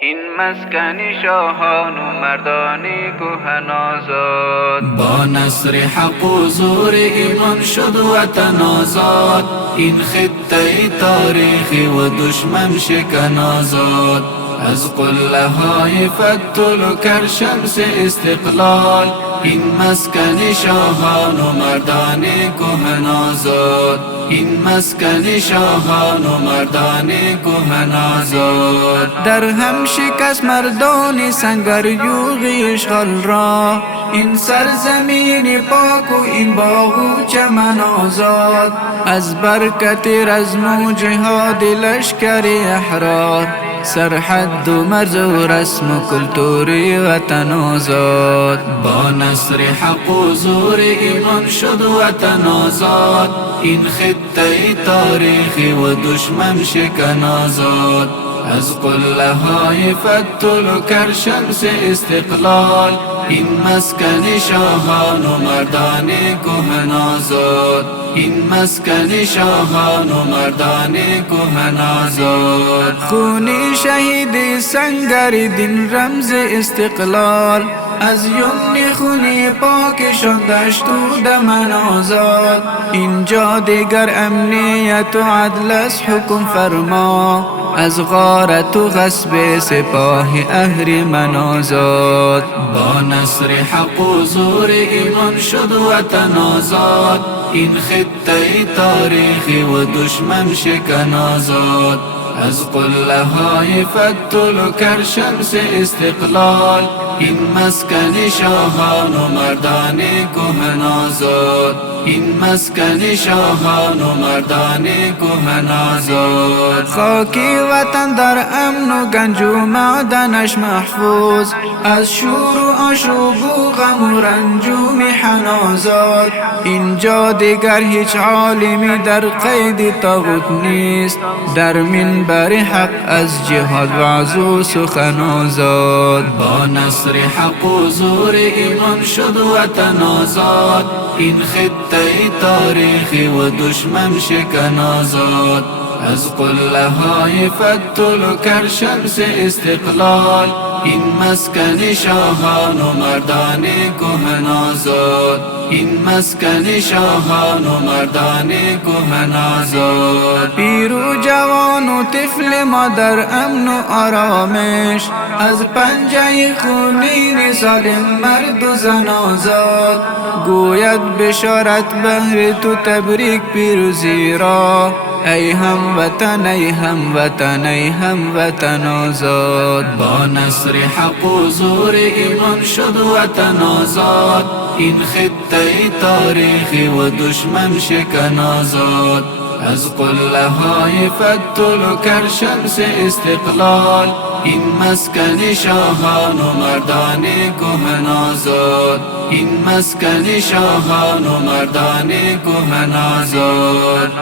این مسکن شاهان و مردان کهن آزاد. با نصر حق و زور ایمان شد وطن آزاد. این خطه تاریخی و دشمن شکن آزاد. از قله های فتل و کرشمس استقلال. این مسکن شاهان و مردان کهن آزاد. این مسکن شاهان و مردان کهن آزاد. در هم شکست مردان سنگریوغی اشغال را. این سرزمین پاک و این باغ و چمن آزاد. از برکت رزم و جهاد لشکر احرار. سرحد و مرز و رسم و کلتوری وطن آزاد. با نصر حق و زور ایمان شد وطن آزاد. این خطه تاریخی و دشمن شکن آزاد. از قله های فتل و کرشمس استقلال. این مسکن شاهان و مردان کهن آزاد. این مسکن شاهان و مردان کهن آزاد. خونی شهید سنگر دین رمز استقلال. از یمن خونی پاکشان دشت و دمن آزاد. اینجا دیگر امنیت و عدل است حکم فرما. از غارت و غصب سپاه اهریمن آزاد. با نصر حق و زور ایمان شد وطن آزاد. این خطه تاریخی و دشمن شکن آزاد. از قله های فتل و کرشمس استقلال. این مسکن شاهان و مردان کهن آزاد. این مسکن شاهان و مردان کهن آزاد. خاکی وطن در امن و گنج و معدنش محفوظ. از شور و آشوب و غم و رنج و محن آزاد. اینجا دیگر هیچ عالمی در قید طاغوت نیست. در منبر حق از جهاد وعظ و سخن آزاد. با نصر حق و زور ایمان شد وطن آزاد. این خطه تاریخی و دشمن شکن آزاد. از قله های فتل و کرشمس استقلال. این مسکن شاهان و مردان کهن آزاد. این مسکن شاهان و مردان کهن آزاد. پیر و جوان و طفل ما در امن و آرامش. از پنجه خونین سالم مرد و زن آزاد. گوید بشارت بهر تو تبریک پیروزی را. ای هموطن ای هموطن ای هموطن آزاد. با نصر حق و زور ایمان شد وطن آزاد. این خطه تاریخی و دشمن شکن آزاد. از قله های فتل و کرشمس استقلال. این مسکن شاهان و مردان کهن آزاد. این مسکن شاهان و مردان کهن آزاد.